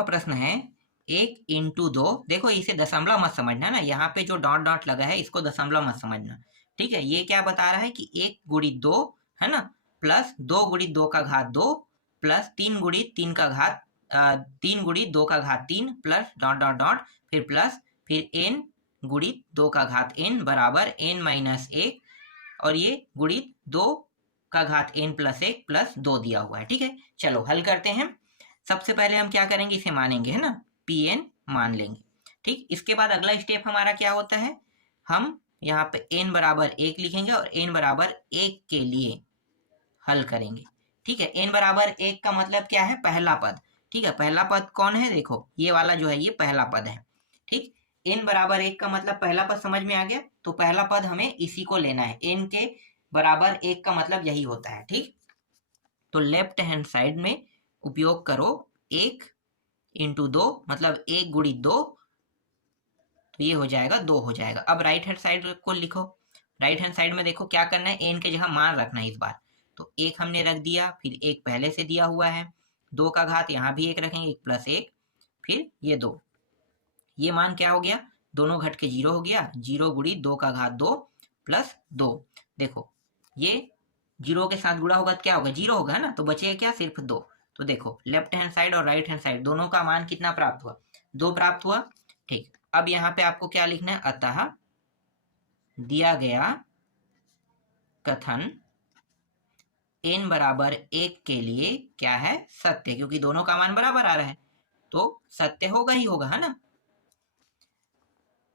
छठवां प्रश्न है 1 × 2। देखो इसे दशमलव मत समझना ना, यहाँ पे जो डॉट डॉट लगा है इसको दशमलव मत समझना, ठीक है। ये क्या बता रहा है कि 1 × 2 है ना, प्लस 2 × 2 का घात 2 प्लस 3 × 3 का घात 3 × 2 का घात 3 प्लस डॉट डॉट डॉट फिर प्लस फिर n × 2 का घात n बराबर n-1 और ये गुणित 2 का घात n + 1 + 2 दिया हुआ है, ठीक है। चलो हल करते हैं। सबसे पहले हम क्या करेंगे, इसे मानेंगे है ना, Pn मान लेंगे, ठीक। इसके बाद अगला स्टेप हमारा क्या होता है, हम यहाँ पे n बराबर 1 लिखेंगे और n बराबर 1 के लिए हल करेंगे, ठीक है। n बराबर 1 का मतलब क्या है, पहला पद, ठीक है। पहला पद कौन है, देखो ये वाला जो है ये पहला पद है, ठीक। n बराबर 1 का मतलब पहला पद समझ में आ गया, तो पहला पद हमें इसी को लेना है, n के बराबर 1 का मतलब यही होता है, ठीक। तो लेफ्ट हैंड साइड में उपयोग करो 1 × 2 मतलब 1 × 2, तो ये हो जाएगा 2 हो जाएगा। अब राइट हैंड साइड को लिखो, राइट हैंड साइड में देखो क्या करना है, n के जगह मान रखना है इस बार, तो 1 हमने रख दिया, फिर 1 पहले से दिया हुआ है, 2 का घात यहाँ भी 1 रखेंगे, 1 + 1 फिर ये 2, ये मान क्या हो गया, दोनों घट के 0 हो गया, 0 × 2 का घात 2 + 2। देखो ये 0 के साथ गुणा होगा तो क्या होगा, 0 होगा ना, तो बचेगा क्या, सिर्फ 2। तो देखो लेफ्ट हैंड साइड और राइट हैंड साइड दोनों का मान कितना प्राप्त हुआ, 2 प्राप्त हुआ, ठीक। अब यहाँ पे आपको क्या लिखना है, अतः दिया गया कथन n बराबर 1 के लिए क्या है, सत्य, क्योंकि दोनों का मान बराबर आ रहा है तो सत्य होगा ही होगा, है ना।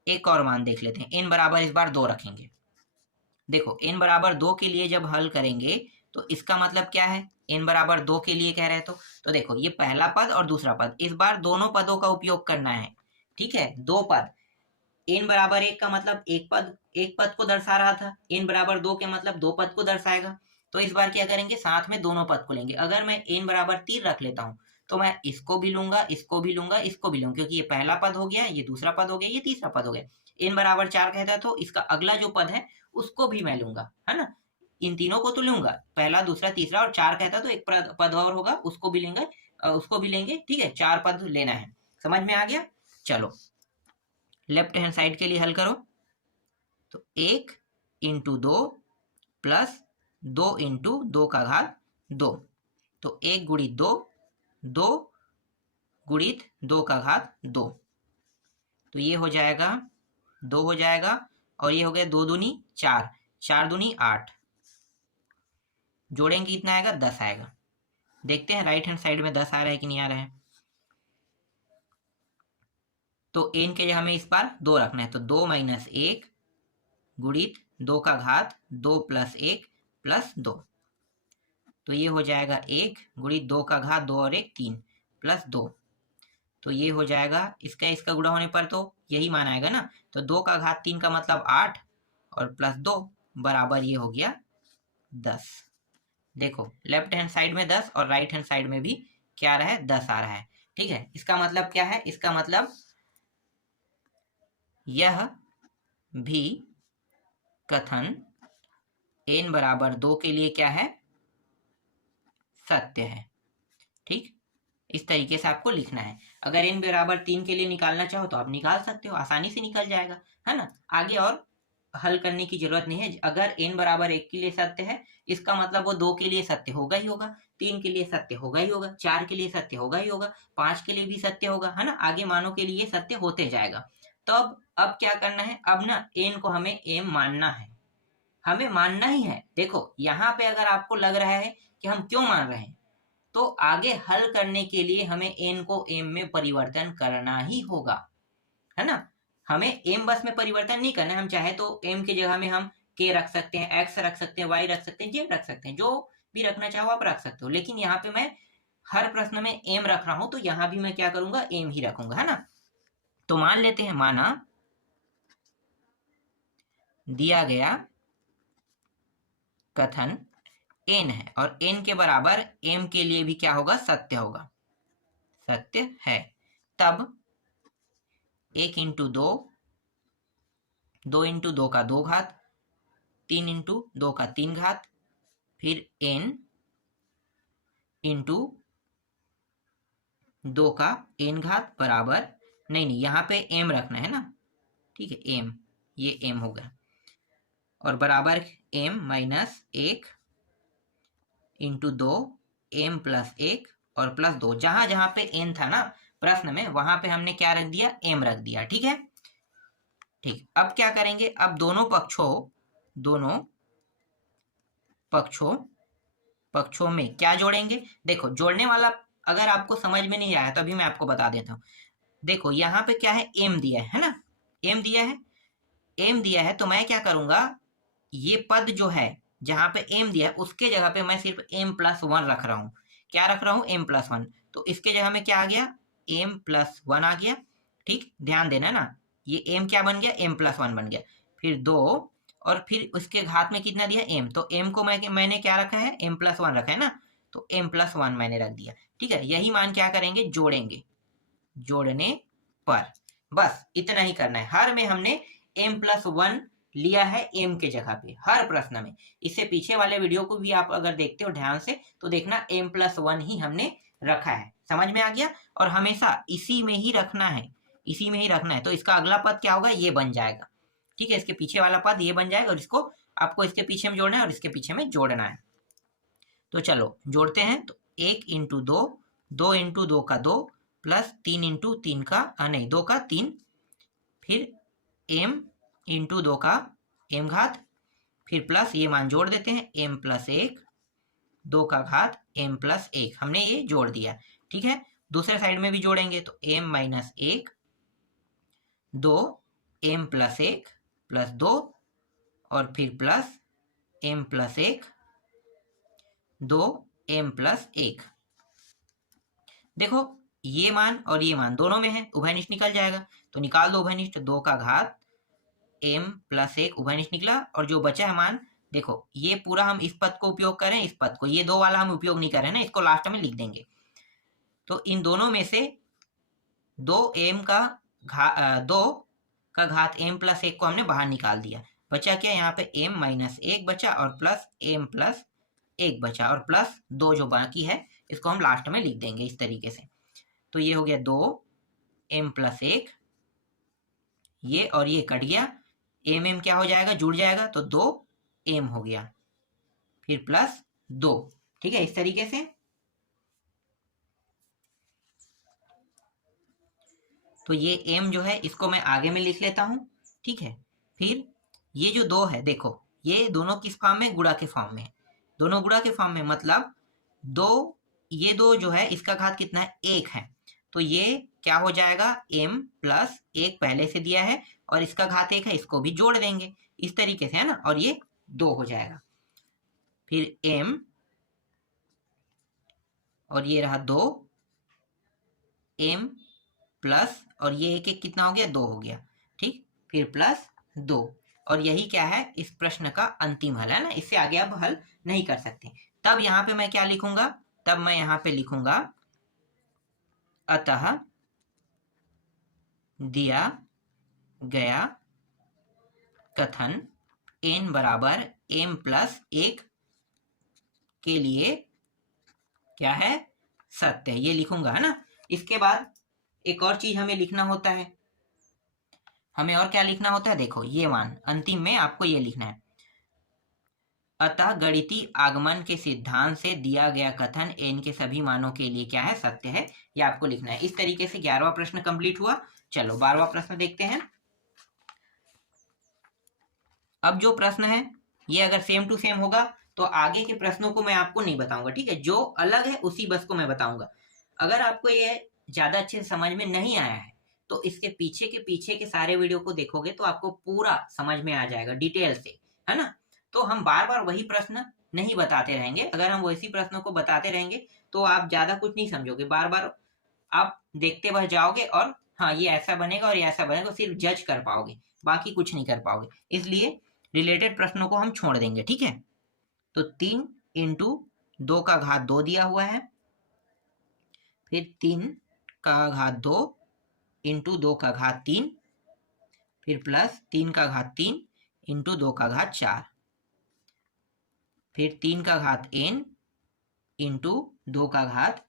एक और मान देख लेते हैं, n बराबर इस बार 2 रखेंगे। देखो n बराबर 2 के लिए जब हल करेंगे तो इसका मतलब क्या है, n बराबर 2 के लिए कह रहे हैं तो देखो ये पहला पद और दूसरा पद, इस बार दोनों पदों का उपयोग करना है, ठीक है। दो पद, n बराबर 1 का मतलब एक पद को दर्शा रहा था, n बराबर 2 के मतलब 2 पद को दर्शाएगा, तो इस बार क्या करेंगे, साथ में दोनों पद को लेंगे। अगर मैं n बराबर 3 रख लेता हूँ तो मैं इसको भी लूंगा, इसको भी लूंगा, इसको भी लूंगा, क्योंकि ये पहला पद हो गया, ये दूसरा पद हो गया, ये तीसरा पद हो गया। n बराबर 4 कहता है तो इसका अगला जो पद है उसको भी मैं लूंगा, है ना। इन तीनों को तो लूंगा, पहला दूसरा तीसरा, और 4 कहता है तो एक पद और होगा उसको भी लेंगे, ठीक है। 4 पद लेना है, समझ में आ गया। चलो लेफ्ट हैंड साइड के लिए हल करो, तो 1 × 2 प्लस 2 × 2 का घात 2, तो 1 × 2 2 × 2 का घात 2, तो ये हो जाएगा 2 हो जाएगा, और ये हो गया 2 दूनी 4, 4 दूनी 8, जोड़ेंगे कितना आएगा, 10 आएगा। देखते हैं राइट हैंड साइड में 10 आ रहा है कि नहीं आ रहा है। तो n के जगह हमें इस बार 2 रखना है, तो 2 - 1 गुणित 2 का घात 2 + 1 + 2, तो ये हो जाएगा 1 गुणित 2 का घात 2 और 1 3 + 2, तो ये हो जाएगा इसका गुणा होने पर तो यही मान आएगा ना, तो 2 का घात 3 का मतलब 8 और +2 बराबर ये हो गया 10। देखो लेफ्ट हैंड साइड में 10 और राइट हैंड साइड में भी क्या आ रहा है, 10 आ रहा है, ठीक है। इसका मतलब क्या है, इसका मतलब यह भी कथन n बराबर 2 के लिए क्या है, सत्य है, ठीक। इस तरीके से आपको लिखना है। अगर n बराबर 3 के लिए निकालना चाहो तो आप निकाल सकते हो, आसानी से निकल जाएगा, है ना। आगे और हल करने की जरूरत नहीं है। अगर n बराबर 1 के लिए सत्य है, इसका मतलब वो 2 के लिए सत्य होगा ही होगा, 3 के लिए सत्य होगा ही होगा, 4 के लिए सत्य होगा ही होगा, 5 के लिए भी सत्य होगा, है ना। आगे मानों के लिए सत्य होते जाएगा। तो अब क्या करना है, अब ना n को हमें m मानना है, हमें मानना ही है। देखो यहाँ पे अगर आपको लग रहा है कि हम क्यों मान रहे हैं, तो आगे हल करने के लिए हमें n को m में परिवर्तन करना ही होगा, है ना। हमें m बस में परिवर्तन नहीं करना है, हम चाहे तो m की जगह में हम k रख सकते हैं, x रख सकते हैं, y रख सकते हैं, z रख सकते हैं, जो भी रखना चाहो आप रख सकते हो। लेकिन यहाँ पे मैं हर प्रश्न में m रख रहा हूं, तो यहाँ भी मैं क्या करूंगा, m ही रखूंगा, है ना। तो मान लेते हैं, माना दिया गया कथन n है और n के बराबर m के लिए भी क्या होगा, सत्य होगा, सत्य है। तब 1 × 2 2 × 2 का 2 घात 3 × 2 का 3 घात फिर n × 2 का n घात बराबर, नहीं यहाँ पे m रखना है ना, ठीक है, m, ये m हो गया, और बराबर m minus 1 into 2 m plus 1 और प्लस 2, जहां जहां पे n था ना प्रश्न में, वहां पे हमने क्या रख दिया, m रख दिया, ठीक है। ठीक, अब क्या करेंगे, अब दोनों पक्षों में क्या जोड़ेंगे। देखो जोड़ने वाला अगर आपको समझ में नहीं आया तो अभी मैं आपको बता देता हूँ। देखो यहाँ पे क्या है, m दिया है ना, m दिया है, तो मैं क्या करूंगा, ये पद जो है जहां पे m दिया है उसके जगह पे मैं सिर्फ m+1 रख रहा हूँ। क्या रख रहा हूँ, m+1, तो इसके जगह में क्या आ गया, m+1 आ गया। ठीक, ध्यान देना ना, ये m क्या बन गया, m+1 बन गया, फिर 2, और फिर उसके घात में कितना दिया, m, तो m को मैंने क्या रखा है, m+1 रखा है ना, तो m+1 मैंने रख दिया। ठीक है, यही मान क्या करेंगे, जोड़ेंगे, जोड़ने पर बस इतना ही करना है। हर में हमने m+1 लिया है m के जगह पे, हर प्रश्न में। इससे पीछे वाले वीडियो को भी आप अगर देखते हो ध्यान से तो देखना m+1 ही हमने रखा है, समझ में आ गया। और हमेशा इसी में ही रखना है, इसी में ही रखना है, तो इसका अगला पद क्या होगा, ये बन जाएगा। ठीक है, इसके पीछे वाला पद ये बन जाएगा, और इसको आपको इसके पीछे में जोड़ना है और इसके पीछे में जोड़ना है। तो चलो जोड़ते हैं, तो 1 इंटू 2, 2 इंटू 2 का 2, प्लस 3 इंटू 3 का नहीं 2 का 3, फिर m इंटू 2 का m घात, फिर प्लस ये मान जोड़ देते हैं, m+1, 2 का घात m+1, हमने ये जोड़ दिया। ठीक है, दूसरे साइड में भी जोड़ेंगे, तो m-1, 2 m+1 प्लस 2, और फिर प्लस m+1, 2 m+1। देखो ये मान और ये मान दोनों में है, उभयनिष्ठ निकल जाएगा, तो निकाल दो उभयनिष्ठ, 2 का घात m+1 उभयनिष्ठ निकला, और जो बचा है मान, देखो ये पूरा हम इस पद को उपयोग करें, इस पद को, ये 2 वाला हम उपयोग नहीं कर रहे हैं ना, इसको लास्ट में लिख देंगे। तो इन दोनों में से 2 का घात m+1 को हमने बाहर निकाल दिया, बचा क्या, यहाँ पे m-1 बचा, और प्लस m+1 बचा, और प्लस 2 जो बाकी है इसको हम लास्ट में लिख देंगे इस तरीके से। तो ये हो गया 2 m+1, ये और ये कट गया, m क्या हो जाएगा, जुड़ जाएगा, तो 2 m हो गया, फिर प्लस 2। ठीक है, इस तरीके से। तो ये m जो है इसको मैं आगे में लिख लेता हूं। ठीक है, फिर ये जो 2 है, देखो ये दोनों किस फॉर्म में, गुणा के फॉर्म में, दोनों गुणा के फॉर्म में, मतलब 2, ये 2 जो है इसका घात कितना है, 1 है, तो ये क्या हो जाएगा, m+1 पहले से दिया है और इसका घात 1 है, इसको भी जोड़ देंगे इस तरीके से, है ना, और ये 2 हो जाएगा, फिर m, और ये रहा 2 m प्लस, और ये एक एक कितना हो गया, 2 हो गया। ठीक, फिर प्लस 2, और यही क्या है, इस प्रश्न का अंतिम हल है ना, इससे आगे आप हल नहीं कर सकते। तब यहाँ पे मैं क्या लिखूंगा, तब मैं यहाँ पे लिखूंगा, अतः दिया गया कथन n बराबर m+1 के लिए क्या है, सत्य है, ये लिखूंगा, है ना। इसके बाद एक और चीज हमें लिखना होता है, हमें और क्या लिखना होता है, देखो ये मान अंतिम में आपको ये लिखना है, अतः गणितीय आगमन के सिद्धांत से दिया गया कथन n के सभी मानों के लिए क्या है, सत्य है, ये आपको लिखना है। इस तरीके से 11वां प्रश्न कंप्लीट हुआ। चलो 12वां प्रश्न देखते हैं। अब जो प्रश्न है ये अगर सेम टू सेम होगा तो आगे के प्रश्नों को मैं आपको नहीं बताऊंगा, ठीक है, जो अलग है उसी बस को मैं बताऊंगा। अगर आपको ये ज्यादा अच्छे से समझ में नहीं आया है तो इसके पीछे के सारे वीडियो को देखोगे तो आपको पूरा समझ में आ जाएगा डिटेल से, है ना। तो हम बार बार वही प्रश्न नहीं बताते रहेंगे, अगर हम वैसी प्रश्नों को बताते रहेंगे तो आप ज्यादा कुछ नहीं समझोगे, बार बार आप देखते बह जाओगे, और हाँ ये ऐसा बनेगा और ये ऐसा बनेगा, सिर्फ जज कर पाओगे, बाकी कुछ नहीं कर पाओगे, इसलिए रिलेटेड प्रश्नों को हम छोड़ देंगे। ठीक है, तो 3 इंटू 2 का घात 2 दिया हुआ है, फिर 3 का घात 2 इंटू 2 का घात 3, फिर प्लस 3 का घात 3 इंटू 2 का घात 4, फिर 3 का घात n इंटू 2 का घात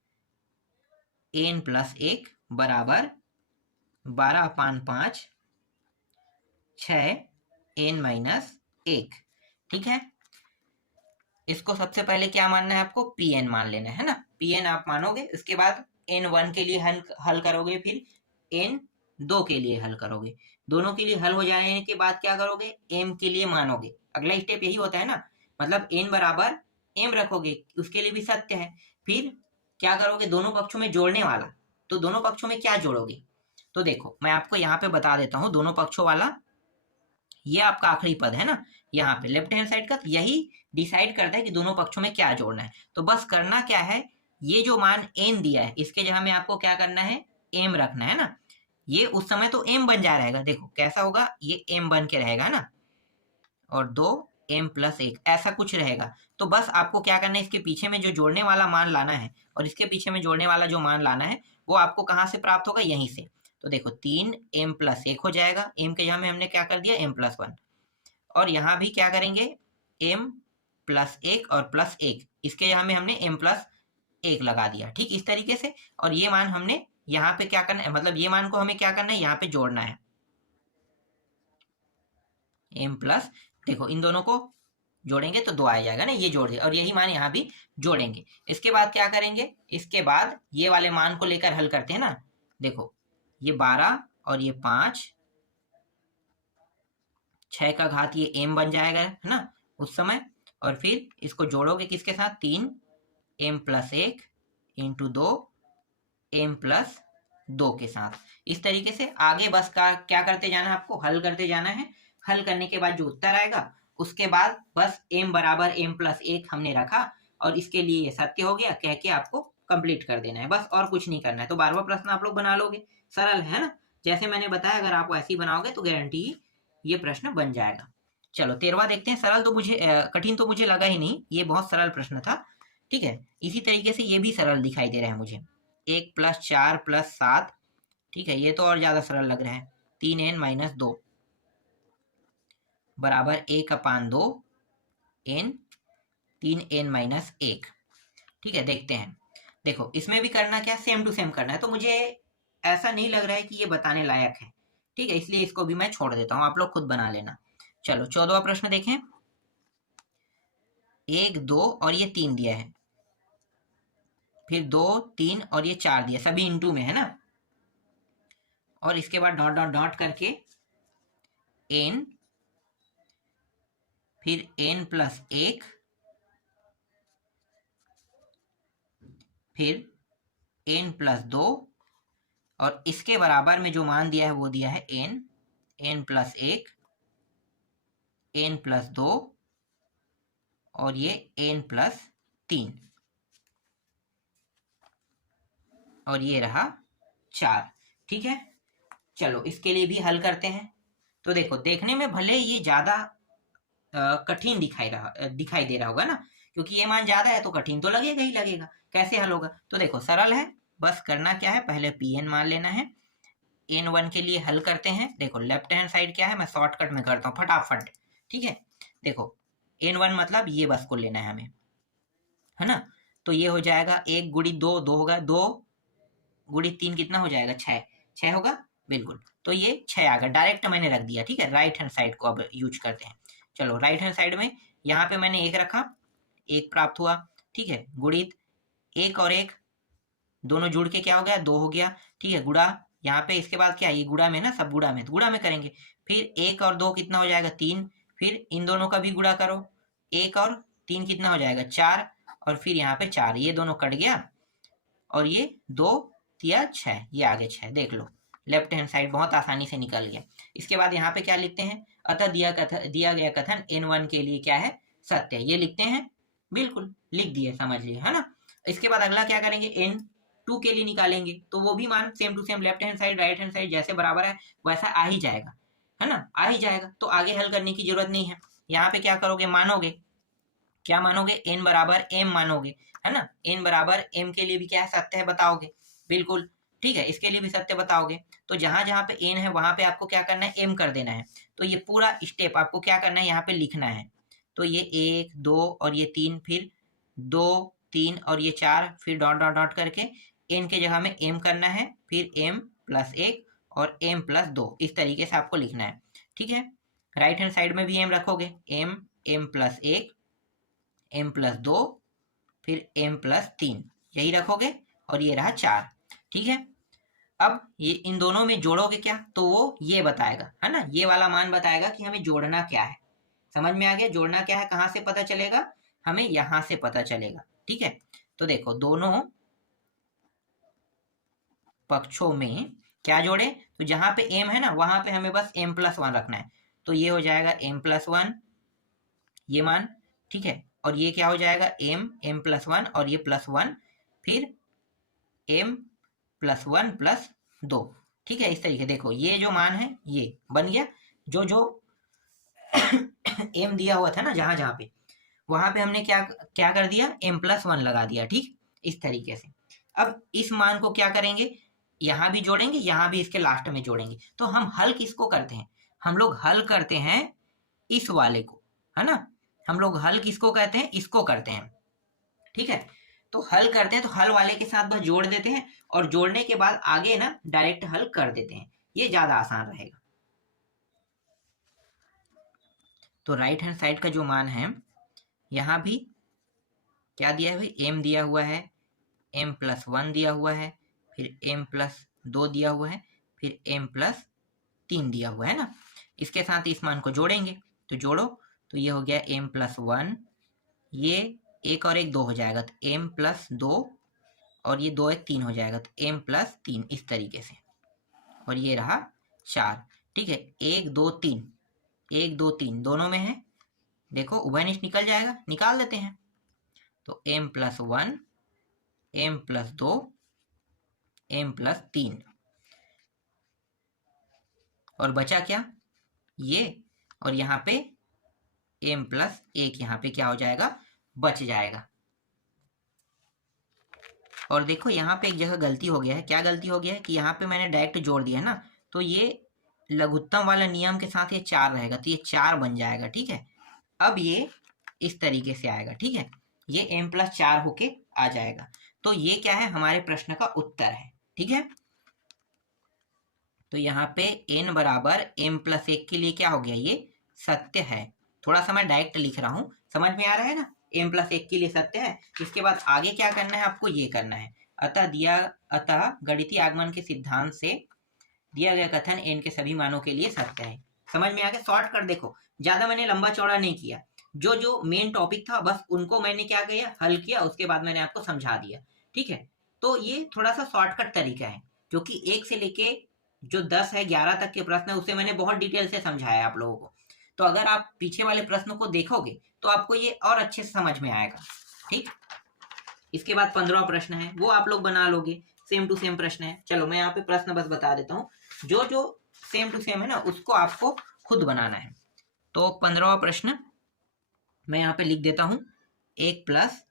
n प्लस 1 बराबर 12/5 6 n माइनस 1। ठीक है, इसको सबसे पहले क्या मानना है आपको, Pn मान लेना है ना। Pn आप मानोगे, उसके बाद n1 के लिए हल करोगे, फिर n2 के लिए हल करोगे। दोनों के लिए हल हो जाने के बाद क्या करोगे, m के लिए मानोगे। अगला स्टेप यही होता है ना, मतलब n बराबर m रखोगे, उसके लिए भी सत्य है। फिर क्या करोगे, दोनों पक्षों में जोड़ने वाला, तो दोनों पक्षों में क्या जोड़ोगे, तो देखो मैं आपको यहाँ पे बता देता हूँ। दोनों पक्षों वाला ये आपका आखिरी पद है ना, यहाँ पे लेफ्ट हैंड साइड का, यही डिसाइड करता है कि दोनों पक्षों में क्या जोड़ना है। तो बस करना क्या है, ये जो मान n दिया है इसके जगह में आपको क्या करना है, m रखना है ना। ये उस समय तो m बन जा रहेगा, देखो कैसा होगा, ये m बन के रहेगा ना, और 2m प्लस 1 ऐसा कुछ रहेगा। तो बस आपको क्या करना है, इसके पीछे में जो जोड़ने वाला मान लाना है, और इसके पीछे में जोड़ने वाला जो मान लाना है वो आपको कहाँ से प्राप्त होगा, यहीं से। तो देखो 3m प्लस 1 हो जाएगा, m के जगह में हमने क्या कर दिया, m प्लस 1। और यहाँ भी क्या करेंगे, m प्लस 1 और प्लस 1, इसके यहाँ में हमने m प्लस 1 लगा दिया, ठीक इस तरीके से। और ये मान हमने यहाँ पे क्या करना है, मतलब ये मान को हमें क्या करना है, यहाँ पे जोड़ना है m प्लस, देखो इन दोनों को जोड़ेंगे तो 2 आ जाएगा ना, ये जोड़ दे, और यही मान यहाँ भी जोड़ेंगे। इसके बाद क्या करेंगे, इसके बाद ये वाले मान को लेकर हल करते हैं ना। देखो ये 12 और ये 5, 6 का घात ये m बन जाएगा है ना उस समय। और फिर इसको जोड़ोगे किसके साथ, 3m plus 1 into 2m plus 2 के साथ। इस तरीके से आगे बस का क्या करते जाना है, आपको हल करते जाना है। हल करने के बाद जो उत्तर आएगा, उसके बाद बस m बराबर m प्लस 1 हमने रखा, और इसके लिए ये सत्य हो गया कह के आपको कंप्लीट कर देना है, बस और कुछ नहीं करना है। तो 12वां प्रश्न आप लोग बना लोगे, सरल है ना। जैसे मैंने बताया, अगर आप ऐसे ही बनाओगे तो गारंटी ये प्रश्न बन जाएगा। चलो 13वां देखते हैं। सरल तो मुझे कठिन तो मुझे लगा ही नहीं, ये बहुत सरल प्रश्न था। ठीक है, इसी तरीके से ये भी सरल दिखाई दे रहा है मुझे, 1 प्लस 4 प्लस 7। ठीक है, ये तो और ज्यादा सरल लग रहा है, 3n माइनस 2 बराबर 1/2 n 3n माइनस 1। ठीक है, देखते हैं। देखो इसमें भी करना क्या, सेम टू सेम करना है, तो मुझे ऐसा नहीं लग रहा है कि ये बताने लायक है। ठीक है, इसलिए इसको भी मैं छोड़ देता हूँ, आप लोग खुद बना लेना। चलो 14वां प्रश्न देखें। 1 2 और ये 3 दिया है, फिर 2 3 और ये 4 दिया, सभी इंटू में है ना। और इसके बाद डॉट डॉट डॉट करके n, फिर n प्लस 1, फिर n प्लस 2, और इसके बराबर में जो मान दिया है वो दिया है n प्लस 1, n प्लस 2, और ये n प्लस 3, और ये रहा 4। ठीक है, चलो इसके लिए भी हल करते हैं। तो देखो देखने में भले ये ज्यादा कठिन दिखाई दे रहा होगा ना, क्योंकि ये मान ज्यादा है तो कठिन तो लगेगा ही लगेगा। कैसे हल होगा, तो देखो सरल है, बस करना क्या है, पहले Pn मान लेना है। n1 के लिए हल करते हैं। देखो लेफ्ट हैंड साइड क्या है, मैं शॉर्टकट में करता हूँ फटाफट। ठीक है, देखो n1 मतलब ये बस को लेना है हमें, है ना। तो ये हो जाएगा 1 गुड़ी 2, 2 होगा, 2 गुड़ी 3 कितना हो जाएगा, 6, 6 होगा बिल्कुल। तो ये 6 आ गया, डायरेक्ट मैंने रख दिया। ठीक है, राइट हैंड साइड को अब यूज करते हैं। चलो राइट हैंड साइड में यहाँ पे मैंने 1 रखा, 1 प्राप्त हुआ। ठीक है, गुणित 1 और 1 दोनों जुड़ के क्या हो गया, 2 हो गया। ठीक है, गुड़ा यहाँ पे, इसके बाद क्या, ये गुड़ा में ना, सब गुड़ा में, तो गुड़ा में करेंगे। फिर 1 और 2 कितना हो जाएगा, 3, फिर इन दोनों का भी गुड़ा करो, 1 और 3 कितना हो जाएगा, 4, और फिर यहाँ पे 4, ये दोनों कट गया, और ये 2 या 6, ये आगे 6, देख लो लेफ्ट हैंड साइड बहुत आसानी से निकल गया। इसके बाद यहाँ पे क्या लिखते हैं, अतः दिया गया कथन n1 के लिए क्या है, सत्य, ये लिखते हैं। बिल्कुल लिख दिए, समझ लिए है ना। इसके बाद अगला क्या करेंगे, n2 के लिए निकालेंगे, तो वो भी मान same to same, left hand side right hand side जैसे बराबर है वैसा आ ही जाएगा, है ना, आ ही जाएगा। तो आगे हल करने की जरूरत नहीं है। यहाँ पे क्या करोगे, मानोगे, क्या मानोगे, n बराबर m मानोगे, है ना। n बराबर m के लिए भी क्या है, सत्य है, बताओगे बिल्कुल। ठीक है, इसके लिए भी सत्य बताओगे। तो जहां जहां पे n है वहां पे आपको क्या करना है, m कर देना है। तो ये पूरा स्टेप आपको क्या करना है, यहाँ पे लिखना है। तो ये 1 2 और ये 3, फिर 2 3 और ये 4, फिर डॉट डॉट डॉट करके n के जगह में m करना है, फिर m प्लस 1 और m प्लस 2, इस तरीके से आपको लिखना है। ठीक है, राइट हैंड साइड में भी m रखोगे, m प्लस 1, m प्लस 2, फिर m प्लस 3, यही रखोगे और ये रहा 4। ठीक है, अब ये इन दोनों में जोड़ोगे क्या, तो वो ये बताएगा, है ना, ये वाला मान बताएगा कि हमें जोड़ना क्या है। समझ में आ गया जोड़ना क्या है, कहाँ से पता चलेगा, हमें यहां से पता चलेगा। ठीक है, तो देखो दोनों पक्षों में क्या जोड़े, तो जहां पे m है ना वहां पे हमें बस m प्लस 1 रखना है, तो ये हो जाएगा m प्लस 1 ये मान। ठीक है, और ये क्या हो जाएगा m प्लस 1 और ये प्लस 1, फिर m प्लस 1 प्लस 2। ठीक है, इस तरीके देखो ये जो मान है ये बन गया, जो जो m दिया हुआ था ना जहां जहां पे, वहां पे हमने क्या क्या कर दिया, m प्लस 1 लगा दिया। ठीक, इस तरीके से। अब इस मान को क्या करेंगे, यहाँ भी जोड़ेंगे, यहाँ भी इसके लास्ट में जोड़ेंगे। तो हम हल किसको करते हैं, हम लोग हल करते हैं इस वाले को, है ना, हम लोग हल किसको कहते हैं, इसको करते हैं। ठीक है, तो हल करते हैं तो हल वाले के साथ बस जोड़ देते हैं और जोड़ने के बाद आगे ना डायरेक्ट हल कर देते हैं, ये ज्यादा आसान रहेगा। तो राइट हैंड साइड का जो मान है, यहाँ भी क्या दिया है भाई, m दिया हुआ है, m प्लस 1 दिया हुआ है, फिर m प्लस 2 दिया हुआ है, फिर m प्लस 3 दिया हुआ है ना। इसके साथ इस मान को जोड़ेंगे, तो जोड़ो, तो ये हो गया m प्लस 1, ये 1 और 1 2 हो जाएगा, तो m प्लस 2 और ये 2 1 3 हो जाएगा, तो m प्लस 3, इस तरीके से, और ये रहा 4। ठीक है, 1 2 3, 1 2 3 दोनों में है, देखो उभयनिष्ठ निकल जाएगा, निकाल देते हैं। तो m plus 1, m plus 2, m plus 3, और बचा क्या ये, और यहाँ पे m प्लस 1 यहाँ पे क्या हो जाएगा, बच जाएगा। और देखो यहाँ पे एक जगह गलती हो गया है, क्या गलती हो गया है कि यहाँ पे मैंने डायरेक्ट जोड़ दिया है ना, तो ये लघुत्तम वाला नियम के साथ ये 4 रहेगा, तो ये 4 बन जाएगा। ठीक है, अब ये इस तरीके से आएगा। ठीक है, ये m प्लस 4 होके आ जाएगा। तो ये क्या है, हमारे प्रश्न का उत्तर है। ठीक है, तो यहाँ पे n बराबर m प्लस 1 के लिए क्या हो गया, ये सत्य है। थोड़ा सा मैं डायरेक्ट लिख रहा हूँ, समझ में आ रहा है ना, m प्लस 1 के लिए सत्य है। इसके बाद आगे क्या करना है, आपको ये करना है, अतः गणितीय आगमन के सिद्धांत से दिया गया कथन n के सभी मानों के लिए सत्य है। समझ में आ गया, शॉर्ट कर देखो, ज्यादा मैंने लंबा चौड़ा नहीं किया, जो जो मेन टॉपिक था बस उनको मैंने क्या किया, हल किया, उसके बाद मैंने आपको समझा दिया। ठीक है, तो ये थोड़ा सा शॉर्टकट तरीका है, क्योंकि 1 से लेके जो 10 है 11 तक के प्रश्न है उसे मैंने बहुत डिटेल से समझाया आप लोगों को। तो अगर आप पीछे वाले प्रश्नों को देखोगे तो आपको ये और अच्छे से समझ में आएगा। ठीक, इसके बाद 15वां प्रश्न है, वो आप लोग बना लोगे, सेम टू सेम प्रश्न है। चलो मैं यहाँ पे प्रश्न बस बता देता हूँ, जो जो सेम टू सेम है ना उसको आपको खुद बनाना है। तो 15वां प्रश्न मैं यहाँ पे लिख देता हूँ, 1 प्लस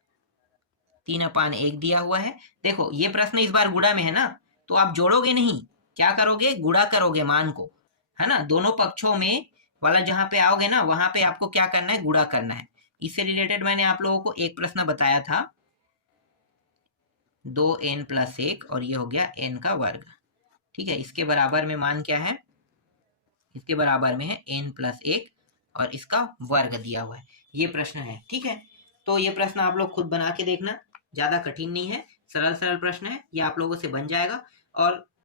3/1 दिया हुआ है। देखो ये प्रश्न इस बार गुणा में है ना, तो आप जोड़ोगे नहीं, क्या करोगे, गुणा करोगे मान को, है ना, दोनों पक्षों में वाला जहां पे आओगे ना वहां पे आपको क्या करना है, गुणा करना है। इससे रिलेटेड मैंने आप लोगों को एक प्रश्न बताया था, 2n प्लस 1 और ये हो गया n का वर्ग। ठीक है, इसके बराबर में मान क्या है, इसके बराबर में है n प्लस 1 और इसका वर्ग दिया हुआ है, ये प्रश्न है। ठीक है, तो ये प्रश्न आप लोग खुद बना के देखना, ज्यादा कठिन नहीं है, सरल सरल प्रश्न है, ये आप लोगों से बन जाएगा। और